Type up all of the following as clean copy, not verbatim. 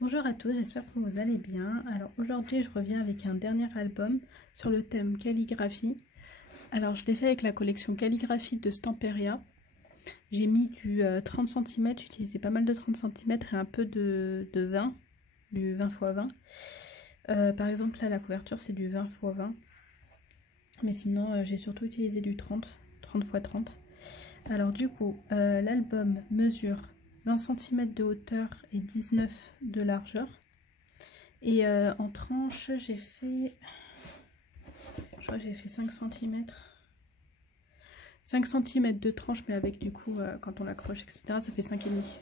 Bonjour à tous, j'espère que vous allez bien. Alors aujourd'hui je reviens avec un dernier album sur le thème calligraphie. Alors je l'ai fait avec la collection calligraphie de Stamperia. J'ai mis du 30 cm, j'ai utilisé pas mal de 30 cm et un peu de 20, du 20 x 20. Par exemple là la couverture c'est du 20 x 20. Mais sinon j'ai surtout utilisé du 30 x 30. Alors du coup l'album mesure 20 cm de hauteur et 19 de largeur. Et en tranche, j'ai fait, je crois que j'ai fait 5 cm. 5 cm de tranche, mais avec du coup, quand on l'accroche, etc., ça fait 5,5.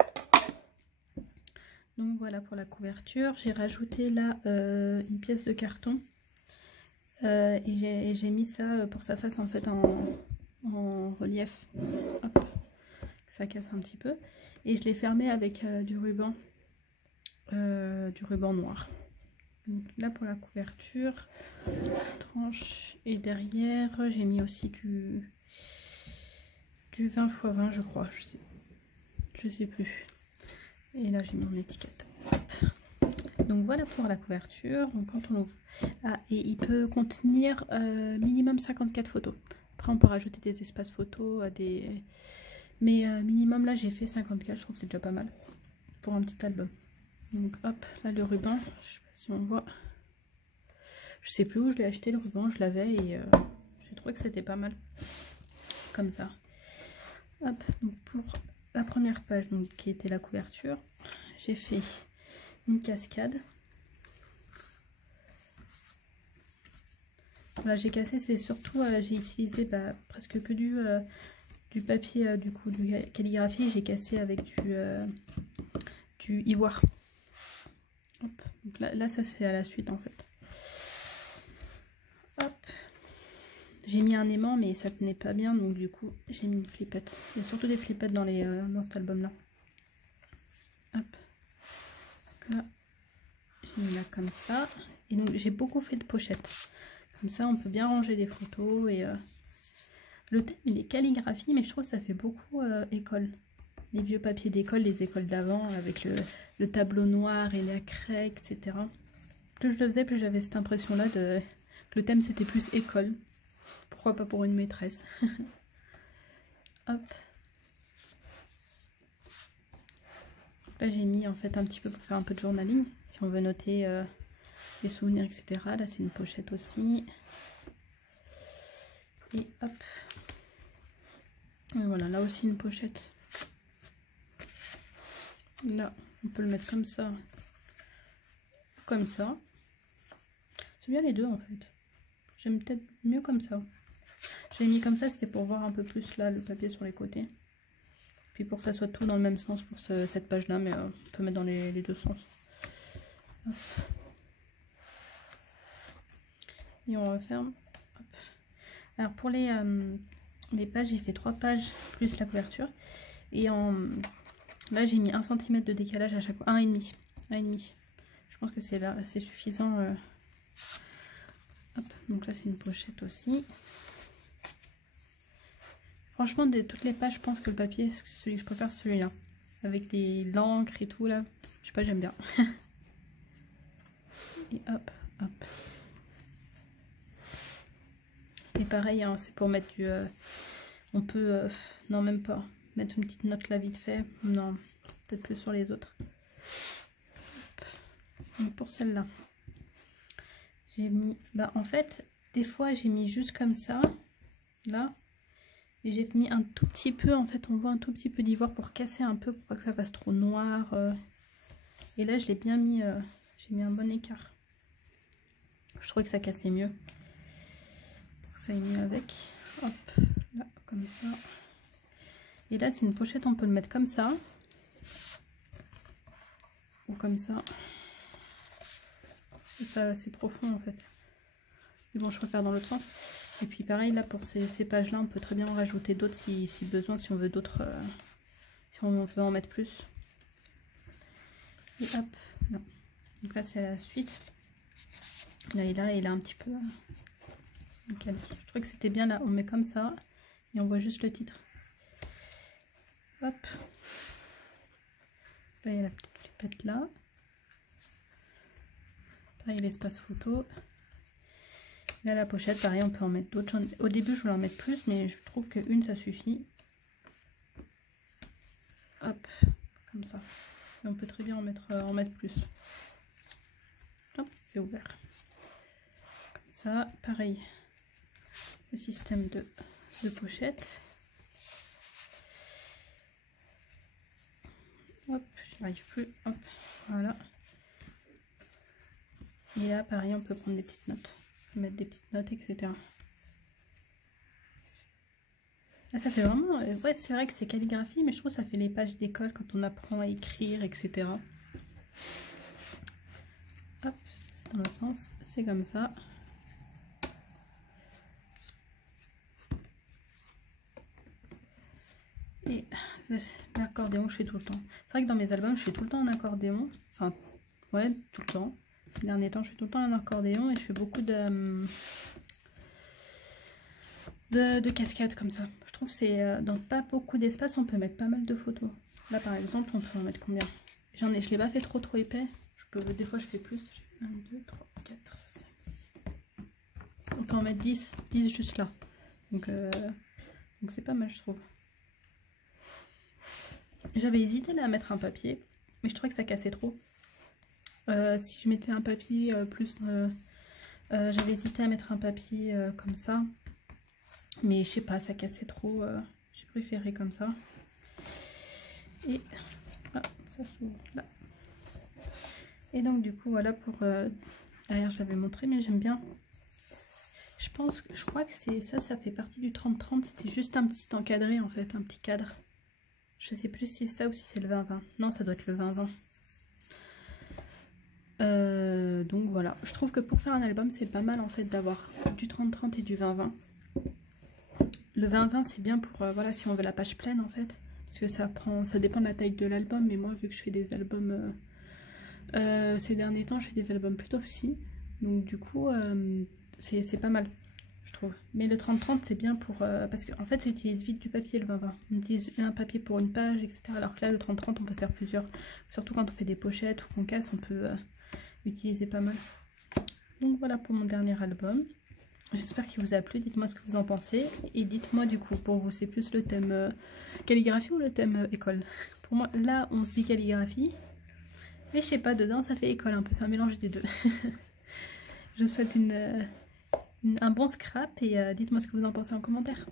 Donc voilà pour la couverture. J'ai rajouté là une pièce de carton. Et j'ai mis ça pour sa face en fait en relief. Hop, ça casse un petit peu. Et je l'ai fermé avec du ruban noir. Donc là pour la couverture, tranche, et derrière j'ai mis aussi du 20 x 20 je crois, je sais plus. Et là j'ai mis mon étiquette. Donc voilà pour la couverture. Donc quand on ouvre, et il peut contenir minimum 54 photos. Après on peut rajouter des espaces photos mais minimum là j'ai fait 54, je trouve que c'est déjà pas mal pour un petit album. Donc hop, là le ruban, je sais pas si on voit. Je sais plus où je l'ai acheté le ruban, je l'avais et j'ai trouvé que c'était pas mal. Comme ça. Hop, donc pour la première page donc, qui était la couverture, j'ai fait une cascade. Voilà, j'ai cassé, c'est surtout, j'ai utilisé presque que du papier du coup du calligraphie, j'ai cassé avec du ivoire. Hop, donc là ça c'est à la suite en fait. Hop, j'ai mis un aimant mais ça tenait pas bien donc du coup j'ai mis une flippette. Il y a surtout des flippettes dans cet album là. Hop, donc là j'ai mis là comme ça et donc j'ai beaucoup fait de pochettes. Comme ça on peut bien ranger les photos et le thème il est calligraphie mais je trouve que ça fait beaucoup école. Les vieux papiers d'école, les écoles d'avant avec le tableau noir et la craie, etc. Plus je le faisais, plus j'avais cette impression-là que le thème c'était plus école. Pourquoi pas pour une maîtresse. Hop. Là j'ai mis en fait un petit peu pour faire un peu de journaling. Si on veut noter les souvenirs, etc. Là c'est une pochette aussi. Et hop. Et voilà, là aussi une pochette. Là, on peut le mettre comme ça. Comme ça. C'est bien les deux en fait. J'aime peut-être mieux comme ça. J'ai mis comme ça, c'était pour voir un peu plus là le papier sur les côtés. Puis pour que ça soit tout dans le même sens pour cette page là, mais on peut mettre dans les deux sens. Hop. Et on referme. Hop. Alors pour les pages, j'ai fait 3 pages plus la couverture. Et là j'ai mis 1 cm de décalage à chaque fois. 1,5. Je pense que c'est là, c'est suffisant. Hop. Donc là c'est une pochette aussi. Franchement, de toutes les pages, je pense que le papier, celui que je préfère, c'est celui-là. Avec l'encre et tout, là. Je sais pas, j'aime bien. Et hop, hop. Et pareil, hein, c'est pour mettre du... on peut... non, même pas. Mettre une petite note là, vite fait. Non, peut-être plus sur les autres. Hop. Donc pour celle-là, j'ai mis... en fait, des fois, j'ai mis juste comme ça. Là. Et j'ai mis un tout petit peu, en fait, on voit un tout petit peu d'ivoire pour casser un peu, pour pas que ça fasse trop noir. Et là, je l'ai bien mis, j'ai mis un bon écart. Je trouvais que ça cassait mieux. Pour que ça aille mieux avec. Hop, là, comme ça. Et là, c'est une pochette, on peut le mettre comme ça. Ou comme ça. Et ça, c'est profond, en fait. Mais bon, je préfère dans l'autre sens. Et puis pareil, là, pour ces pages-là, on peut très bien en rajouter d'autres si besoin, si on veut d'autres... si on veut en mettre plus. Et hop, là. Donc là, c'est la suite. Là, il a un petit peu... Nickel. Je trouvais que c'était bien, là. On met comme ça. Et on voit juste le titre. Hop. Là, il y a la petite flippette là. Pareil, l'espace photo. Là, la pochette, pareil, on peut en mettre d'autres. Au début, je voulais en mettre plus, mais je trouve qu'une, ça suffit. Hop, comme ça. Et on peut très bien en mettre plus. Hop, c'est ouvert. Comme ça, pareil. Le système de pochette. Hop, j'y arrive plus. Hop, voilà. Et là, pareil, on peut prendre des petites notes. On peut mettre des petites notes, etc. Là, ça fait vraiment... ouais, c'est vrai que c'est calligraphie, mais je trouve que ça fait les pages d'école quand on apprend à écrire, etc. Hop, c'est dans l'autre sens. C'est comme ça. Et l'accordéon, je fais tout le temps. C'est vrai que dans mes albums, je fais tout le temps un accordéon. Enfin, ouais, tout le temps. Ces derniers temps, je fais tout le temps un accordéon et je fais beaucoup de cascades comme ça. Je trouve que c'est dans pas beaucoup d'espace, on peut mettre pas mal de photos. Là, par exemple, on peut en mettre combien? Je l'ai pas fait trop épais. Des fois, je fais plus. 1, 2, 3, 4, 5, 6. On peut en mettre 10 juste là. Donc c'est pas mal, je trouve. J'avais hésité là à mettre un papier, mais je trouvais que ça cassait trop. Si je mettais un papier plus... j'avais hésité à mettre un papier comme ça, mais je sais pas, ça cassait trop. J'ai préféré comme ça. Et ah, ça s'ouvre là. Et donc du coup, voilà pour... derrière, je l'avais montré, mais j'aime bien. Je crois que c'est ça fait partie du 30-30. C'était juste un petit encadré en fait, un petit cadre. Je sais plus si c'est ça ou si c'est le 20-20. Non, ça doit être le 20-20. Donc voilà, je trouve que pour faire un album, c'est pas mal en fait d'avoir du 30-30 et du 20-20. Le 20-20, c'est bien pour, voilà, si on veut la page pleine en fait. Parce que ça dépend de la taille de l'album. Mais moi, vu que je fais des albums... ces derniers temps, je fais des albums plutôt petits. Donc du coup, c'est pas mal. Je trouve. Mais le 30-30 c'est bien pour... parce qu'en fait ça utilise vite du papier le 20-20. On utilise un papier pour une page, etc. Alors que là le 30-30 on peut faire plusieurs. Surtout quand on fait des pochettes ou qu'on casse, on peut utiliser pas mal. Donc voilà pour mon dernier album. J'espère qu'il vous a plu. Dites-moi ce que vous en pensez. Et dites-moi du coup, pour vous c'est plus le thème calligraphie ou le thème école? Pour moi là on se dit calligraphie. Mais je sais pas, dedans ça fait école un peu. C'est un mélange des deux. Je vous souhaite un bon scrap et dites-moi ce que vous en pensez en commentaire.